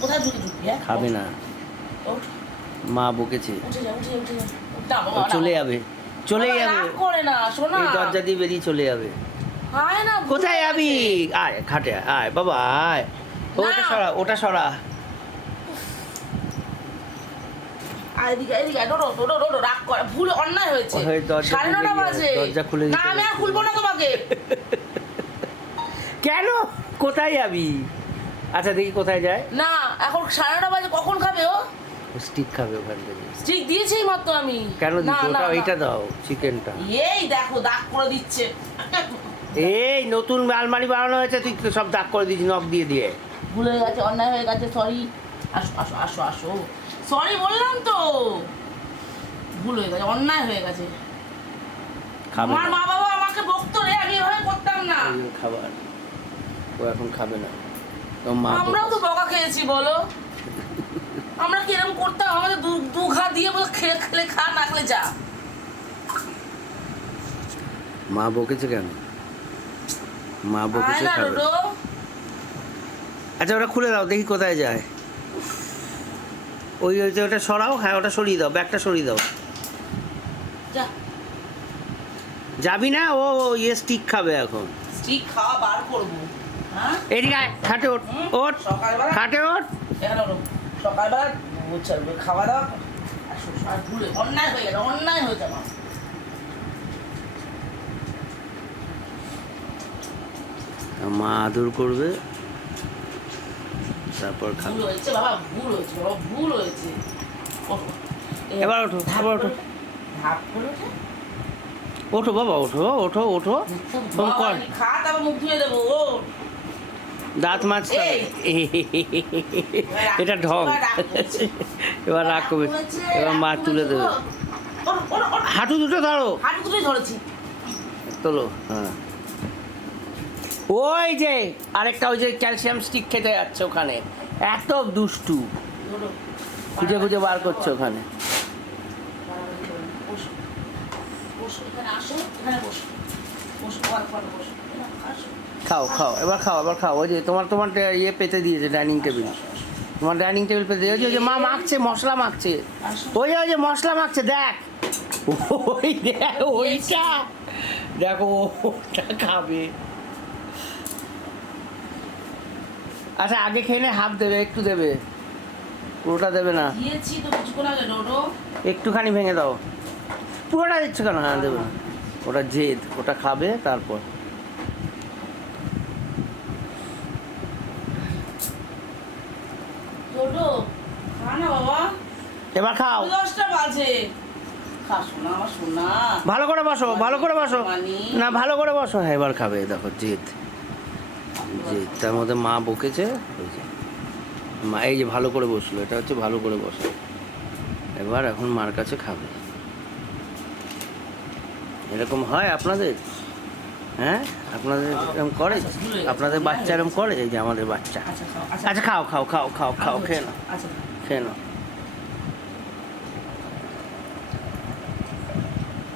কোথায় ঢুকে ঢুকবি? খাবে না, মা বকেছে। উঠে যা। চলে যাবে, চলে যাবে, রাগ করে না শোনা। এই দরজা দিয়ে বেরিয়ে চলে যাবে। আয় না, কোথায় যাবি? আয় খাটে আয় বাবা আয়। ওটা সরা, ওটা সরা। এদিকে ডোডো রাগ করে, ভুল অন্যায় হয়েছে। 9:30 বাজে, দরজা খুলে না আমি আর খুলবো না তোমাকে। কেন? কোথায় যাবি? আচ্ছা দেখি কোথায় যায়। না এখন 9:30 বাজে, কখন খাবে ও? স্টিক খাবে ওখান থেকে। স্টিক দিয়েছি মাত্র আমি। কেন দিচ্ছ? ওটা এইটা দাও, চিকেনটা। এই দেখো দাগ করে দিচ্ছে। এই নতুন আলমারি বানানো হয়েছে, তুই সব দাগ করে দিচ্ছি নখ দিয়ে দিয়ে। ভুলে গেছে, অন্যায় হয়ে গেছে, সরি। আসো সরি বললাম তো, ভুল হয়ে গেছে, অন্যায় হয়ে গেছে। আমার মা বাবা আমাকে বকতো রে, আমি এভাবে করতাম না। খাবার ও এখন খাবে না। আমরাও তো বকা খেয়েছি বলো, আমরা কিরকম করতাম, আমাদের দু ঘা দিয়ে বলে খেলে খা, না খেলে যা। মা বকেছে কেন? মা বকেছে খাবে। আচ্ছা ওটা খুলে দাও দেখি কোথায় যায়। ওই ওটা সরাও, হ্যাঁ ওটা সরিয়ে দাও, ব্যাগটা সরিয়ে দাও। যাবি না? ও ইয়ে স্টিক খাবে এখন। স্টিক খাওয়া বার করবো। হ্যাঁ এদিকে আয়, খাটে ওঠ, ওঠ খাটে ওঠ। সকালবেলা খাওয়া দাওয়া আর ভুলে অন্যায় হয়ে গেছে, অন্যায় হয়েছে আমার। মা আদর করবে, তারপর খাবে। ভুল হয়েছে বাবা, ভুল হয়েছে বাবা, ভুল হয়েছে। এবার ওঠো, এবার ওঠো, ধাপ করে ওঠে। ওঠো বাবা, ওঠো ওঠো ওঠো। খা তারপর মুখ ধুয়ে দেবো। ও দাঁত মাজতে হবে। এটা ঢং। এবার রাগ করবে, এবার মা তুলে দেবে। হাঁটু দুটো ধরো, হাঁটু দুটোই ধরেছি। তোলো, হ্যাঁ। ওই যে আরেকটা, ওই যে ক্যালসিয়াম স্টিক খেতে যাচ্ছে ওখানে, এত দুষ্টু, খুঁজে খুঁজে বার করছে ওখানে। খাও খাও, এবার খাও, এবার খাও। ওই যে তোমার ইয়ে পেতে দিয়েছে ডাইনিং টেবিল, তোমার ডাইনিং টেবিল পেতে দিয়েছে। ওই যে মা মাখছে, মশলা মাখছে, ওই যে মশলা মাখছে, দেখ ওই দেখ, ওইটা দেখো, ওটা খাবে। আচ্ছা আগে খেয়ে নে, হাফ দেবে, একটু দেবে, পুরোটা দেবে না। একটুখানি ভেঙে দাও, পুরোটা দিচ্ছ কেন? হ্যাঁ দেবে না, ওটা জেদ, ওটা খাবে তারপর। এবার খাও, ভালো করে বসো, ভালো করে বসো, না ভালো করে বসো। হ্যাঁ এবার খাবে, দেখো জেদ, জেদ। তার মধ্যে মা বকেছে, মা এই যে ভালো করে বসলো, এটা হচ্ছে ভালো করে বসো। এবার এখন মার কাছে খাবে। এরকম হয় আপনাদের? হ্যাঁ আপনাদের এরকম করে? আপনাদের বাচ্চা এরকম করে? এই যে আমাদের বাচ্চা। আচ্ছা খাও খাও খাও খাও খাও, খেয়ে নাও, খেয়ে নাও।